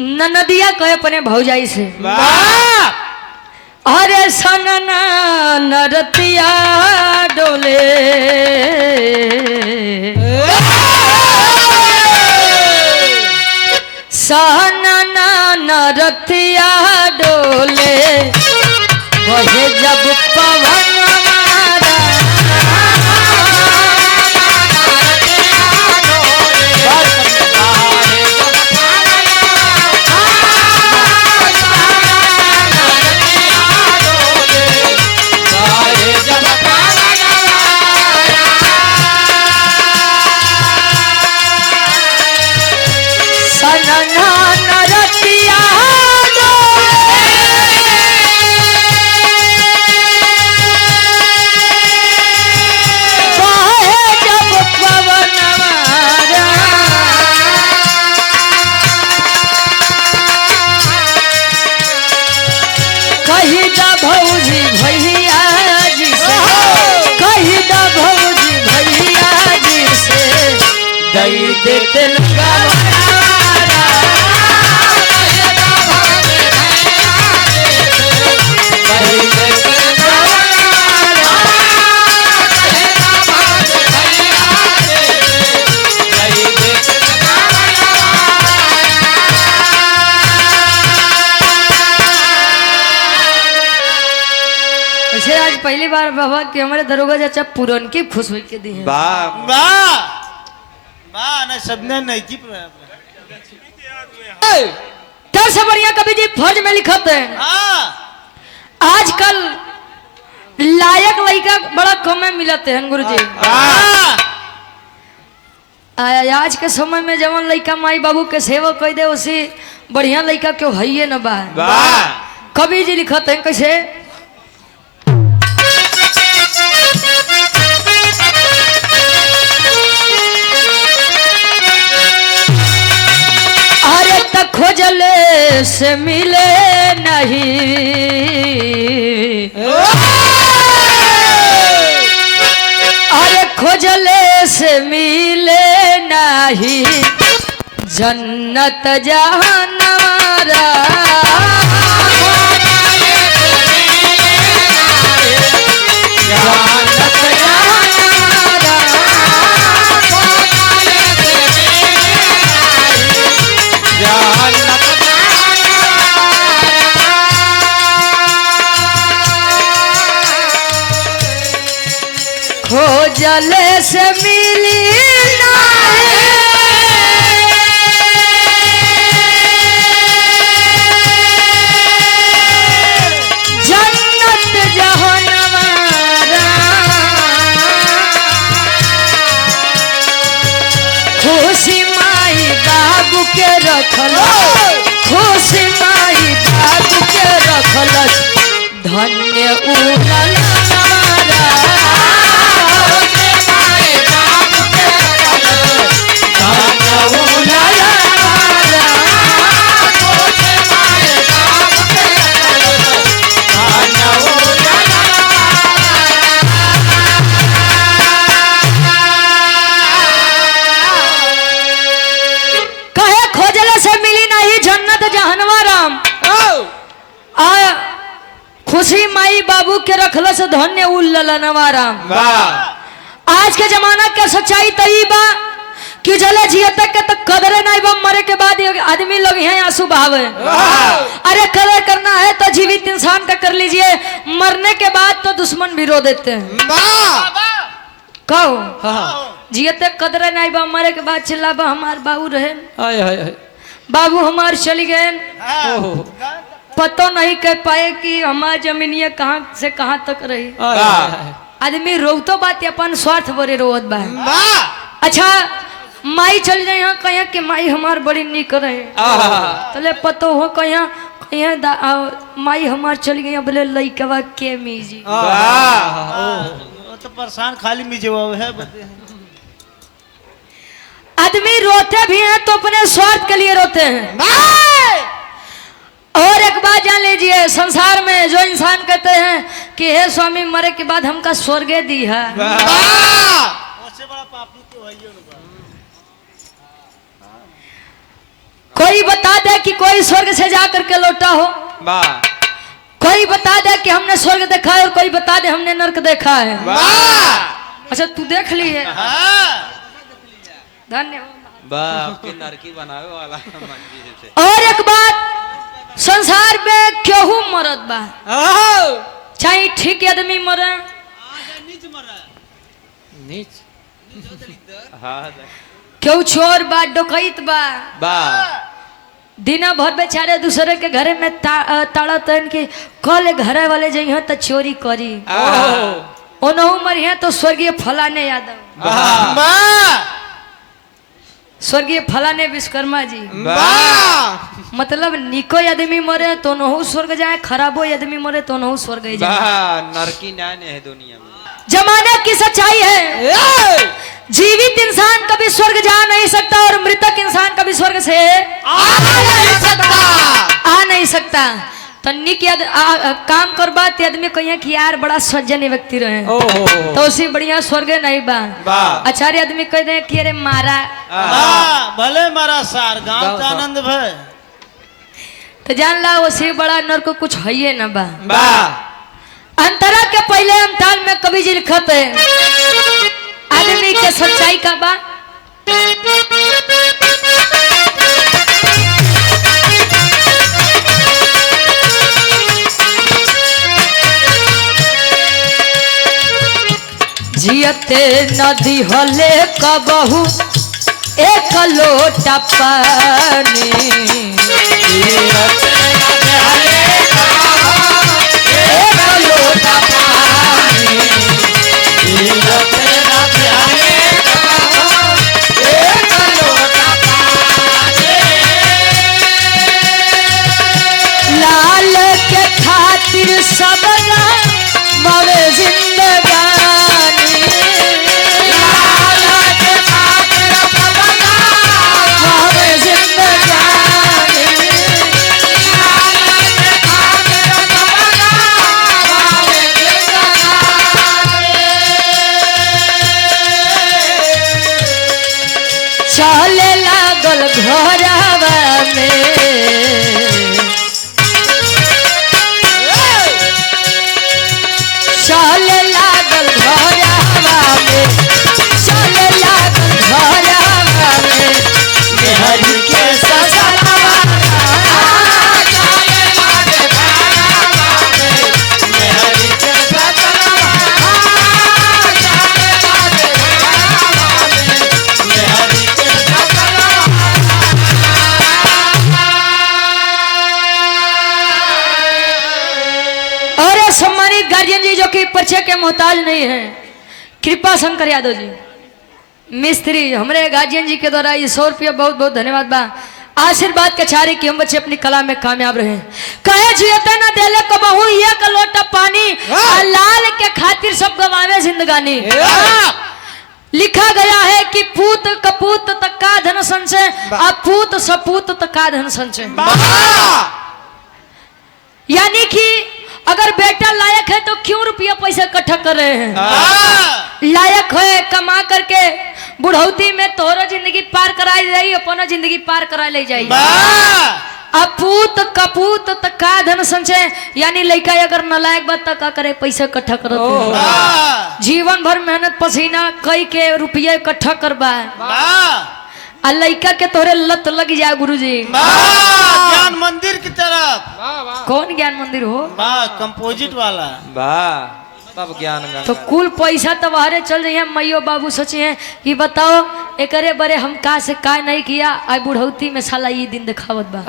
नदिया कहे अपने भौजाई से अरे सनना नरतिया डोले सनना नरतिया डोले वहे जब पवन पहली बार बाबा के हमारे दरोगा चाचा पूरन की खुश हुई के दी है सबने नहीं की तर से बढ़िया कवि जी फर्ज में लिखत है आजकल लायक लड़का बड़ा कम में मिलते हैं गुरुजी। आज के समय में जवन लड़का माई बाबू के सेवा कर दे उसी बढ़िया लड़का क्यों है न बा। कवि जी लिखत है कैसे खोजले से मिले नहीं अरे खोजले से मिले नहीं जन्नत जहानवारा खोजले से मिली जन्नत जहानवारा खुशी माई बाबू के रखल खुशी माई बाबू के रखल धन्य उड़ल खुशी माई बाबू के रखल से धन्य उल्लनवारा। आज के जमाना के सच्चाई तई बा कि जले जिए तक के तक कदरे नहीं बा मरे के बाद आदमी लोग हैं आंसू बहावे। अरे कदर करना है तो जीवित इंसान का कर लीजिए मरने के बाद तो दुश्मन भी रो देते हैं। कहो जिए तक कदरे नहीं बा मरे के बाद चिल्ला बा हमार बाबू रहे बाबू हमार चली गए पतो नहीं कह पाए कि हमार जमीनिया कहाँ से कहाँ तक रही। आदमी रोतो बात अपन स्वार्थ बरे रोवत बा। अच्छा माई चल जाए यहाँ कहीं कि माई हमार बड़ी निक रहे तले पतो हो कहीं कहीं माई हमार चल गई बोले लइकवा के मीजी तो परेशान खाली मिजवा है। आदमी रोते भी हैं तो अपने स्वार्थ के लिए रोते हैं। और एक बात जान लीजिए संसार में जो इंसान कहते हैं कि हे स्वामी मरे के बाद हमका स्वर्ग दी है कोई बता दे कि कोई स्वर्ग से जा करके लौटा हो, वाह कोई बता दे कि हमने स्वर्ग देखा है और कोई बता दे हमने नरक देखा है। वाह अच्छा तू देख ली है, हाँ धन्यवाद। वाह आपके नरकी बनावे वाला मंदिर से। और एक बात, संसार में केहू मरद बा, चाहे ठीक आदमी मरे नीच हाँ केहू चोर बा, डकैत बा, वाह दिना भर बेचारे दूसरे के घरे में ताड़ा तन के कल घरे वाले जइह तो चोरी करी, ओनहु मरिहे तो स्वर्गीय फलाने यादव, वाह स्वर्गीय फलाने विश्वकर्मा जी। वाह मतलब निको आदमी मरे तो नहु स्वर्ग जाए, खराबो आदमी मरे तो नहु स्वर्ग जाए। वाह नरकी न्याय है दुनिया में। जमाने की सच्चाई है, जीवित इंसान कभी स्वर्ग जा नहीं सकता और मृतक इंसान कभी स्वर्ग से आ नहीं सकता। तो निक काम कर बात आदमी कहिए कि यार बड़ा सज्जन व्यक्ति रहे तो उसी बढ़िया स्वर्ग नहीं बा। आचार्य आदमी कह दे कि अरे मारा भले मारा सार गांव का आनंद भय, तो जान ला उसी बड़ा नर को कुछ है न बा। अंतरा के पहले अंताल में कवि जी लिखत है, आदमी के सच्चाई का बा। जियते नदी हले कबहू एक लोटा पानी, एक लोटा पानी, लाल के खातिर सब मवे जिंदगानी, लाल के खातिर सब मवे जिंदगानी, लाल के खातिर सब मवे जिंदगानी। चले लागल घरवा में, चले लागल घरवा में, चले लागल घरवा में, मेहरी के ससुरवा, चले लागल घरवा में, मेहरी के ससुरवा, चले लागल घरवा में, मेहरी के ससुरवा। और सम्मानित गार्जियन जी जो कि परिचय के मोहताज नहीं है, कृपा शंकर यादव जी मिस्त्री, हमारे गार्जियन जी के द्वारा ये 100 रुपया बहुत बहुत धन्यवाद बा। आशीर्वाद के चारे कि हम बच्चे अपनी कला में कामयाब रहे। कहे जियते न देले कबहू एक लोटा पानी, लाल के खातिर सब गवावे जिंदगानी। लिखा गया है कि पूत कपूत तक्का धन संचय, अपूत सपूत तक्का धन संचय। यानी कि अगर बेटा लायक है तो क्यों रुपया पैसा इकट्ठा कर रहे हैं। लायक है कमा करके बुढ़ौती में तोरो जिंदगी पार कराई जाई, अपना जिंदगी पार करा ले जाई। अपूत कपूत तका धन संचय, यानी लड़का अगर नलायक बात तक का करे पैसा इकट्ठा करत, जीवन भर मेहनत पसीना कई के रुपया इकट्ठा करबा, आ लड़का के तोरे लत लग जाए गुरुजी। ज्ञान मंदिर की तरफ। कौन ज्ञान मंदिर हो? कंपोजिट वाला। वाह तब ज्ञान गंगा। तो कुल पैसा तो बाहरे चल रही है। मैयो बाबू सोचे हैं कि बताओ एकरे बरे हम का से का नहीं किया, आज बुढ़ौती में साला ये दिन दिखावत बा।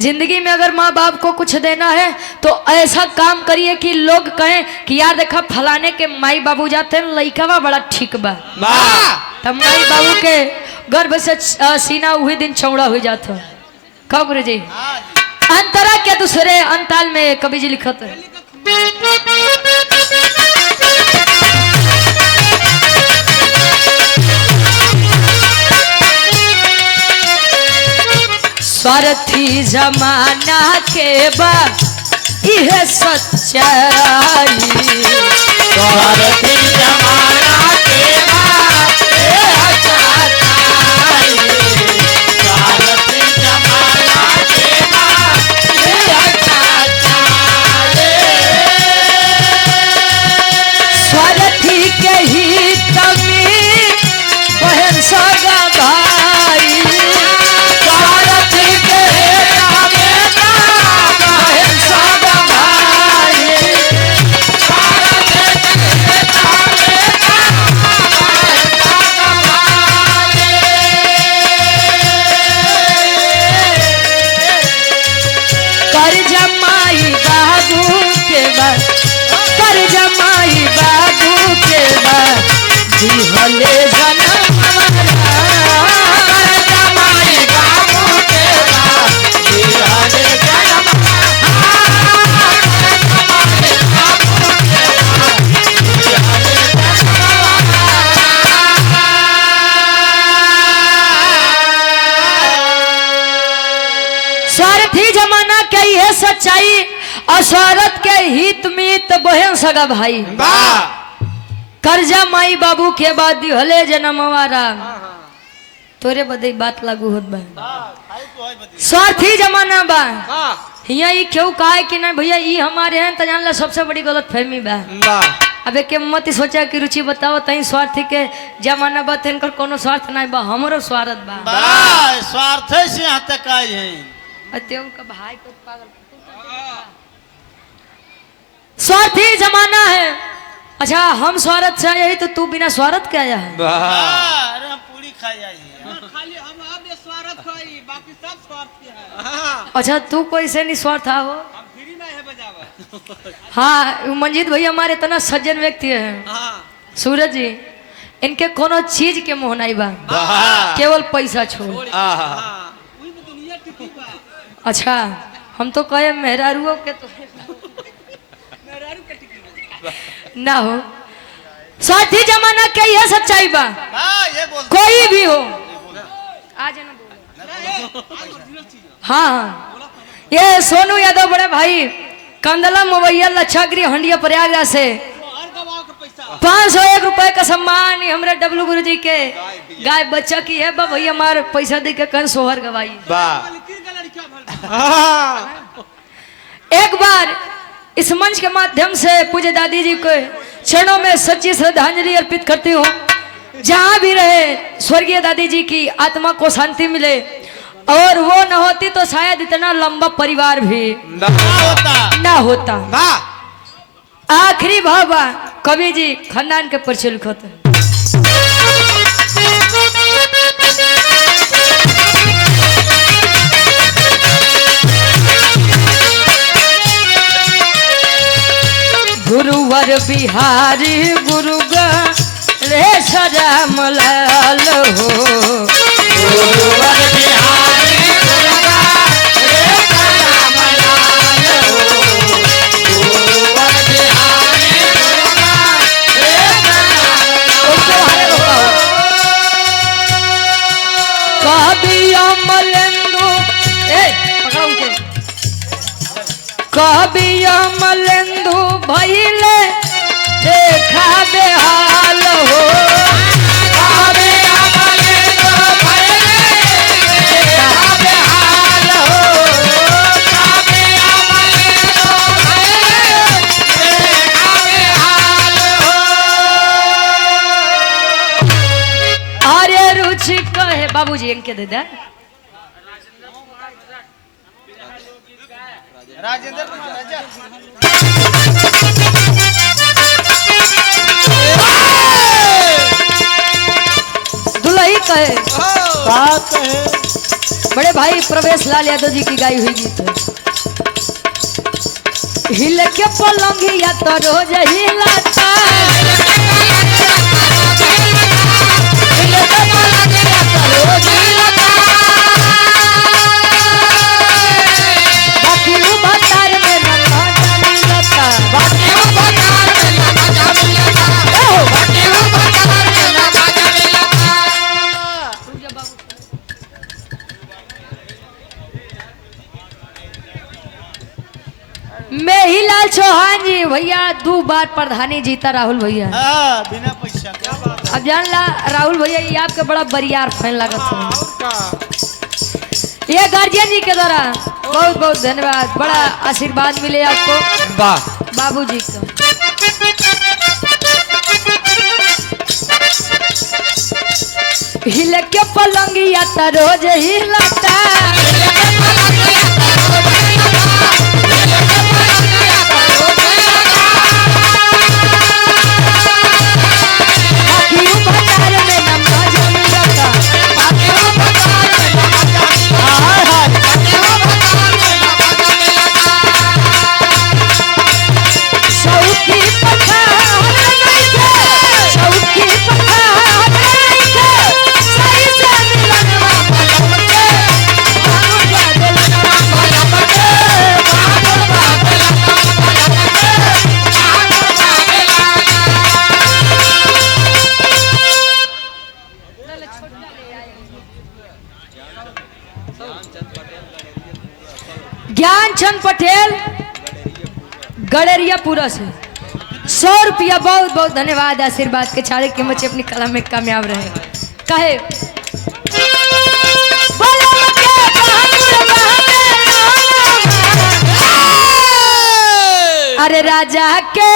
जिंदगी में अगर माँ बाप को कुछ देना है तो ऐसा काम करिए कि लोग कहें कि यार देखा फलाने के माई बाबू जाते हैं, लइकावा बड़ा ठीक बा। तब माई बाबू के गर्भ से सीना वही दिन चौड़ा हो जाता। कब गुरु जी अंतरा के दूसरे अंताल में कवि जी लिखत है, स्वार्थी जमाना के बाद यह सच्चाई, स्वार्थी जमाना के बाद यह सच्चाई, स्वार्थी सच्चाई और स्वार्थ के हित मित बहन सगा भाई कर्जा माई बाबू के बाद दिहले जनमवारा तोरे बदे बात लागू होत बा स्वार्थी जमाना बा हिया ई क्यों काहे कि नहीं भैया ई हमारे हैं त जानला सबसे बड़ी गलत फहमी बा अबे के मत सोचा कि रुचि बताओ तई स्वार्थी के जमाना बा इनकर कोनो स्वार्थ नहीं बा हमरो स्वार्थ बा स्वार्थ से यहाँ तक आए हैं अतेव का भाई को पागल स्वार्थी जमाना है अच्छा हम स्वार्थ से यही तो तू बिना स्वार्थ के आया है अरे हम पूरी खा जाइए खाली हम आप स्वार्थ खाई बाकी सब स्वार्थ के है अच्छा तू कोई से नहीं स्वार्थ हो हम फ्री में है बजावा हाँ मंजीत भैया हमारे इतना सज्जन व्यक्ति है हां सूरज जी इनके कोनो चीज के मोह नहीं बा केवल पैसा छोड़ आहा वही में दुनिया टिकी बा अच्छा हम तो कहे मेहरारुओं के तो मेहरारू के टिकी ना हो स्वार्थी जमाना के यह सच्चाई बा ये बोल कोई भी हो आज ना बोलो हाँ हाँ ये सोनू यादव बड़े भाई कंदला मोबैया लच्छागिरी हंडिया प्रयागराज से हर गवाओ के पैसा 501 रुपए का सम्मान हमारे डब्लू गुरु जी के गाय बच्चा की है भैया हमारे पैसा दे के कन सोहर गवाई एक बार इस मंच के माध्यम से पूज्य दादी जी को चरणों में सच्ची श्रद्धांजलि अर्पित करती हूँ जहाँ भी रहे स्वर्गीय दादी जी की आत्मा को शांति मिले और वो न होती तो शायद इतना लंबा परिवार भी ना होता आखिरी भाव बा कवि जी खानदान के परिचय लिखते हैं गुरुवर बिहारी गुरु रे सराम लाल हो गुरुवर बिहारी रे सराम लाल हो गुरुवर बिहारी रे सराम कभी अमलेंदु पकड़ो उनके कभी अमलेंदु भइले देखा बेहाल हो कभी अमलेंदु भइले देखा बेहाल हो कभी अमलेंदु भइले देखा बेहाल हो अरे रुचि कहे बाबूजी इनके दे दे राजेंद्र राजा दुल्ही कहे बात है बड़े भाई प्रवेश लाल यादव जी की गाई हुई गीत है हिल के पलंगिया तो रोज हिलाता हिल के पलंगिया तो रोज हिलाता बाकी वो भतार में न मजा मिलता बाकी वो भतार में न मजा मिलता बाकी वो भतार में न मजा मिलता मेहिलाल चौहान जी भैया 2 बार प्रधानी जीता राहुल भैया बिना पैसा क्या बात अब जान ला राहुल भैया ये आपके बड़ा बरियार फैन लागत है ये गार्जियन जी के द्वारा बहुत बहुत धन्यवाद बड़ा आशीर्वाद मिले आपको वाह बाबूजी का हिले के पलंगिया त रोज हिलता ज्ञानचंद पटेल गड़ेरिया पूरा से 100 रुपया बहुत बहुत धन्यवाद। आशीर्वाद के छाड़े के बच्चे अपनी कला में कामयाब रहे। कहे अरे राजा के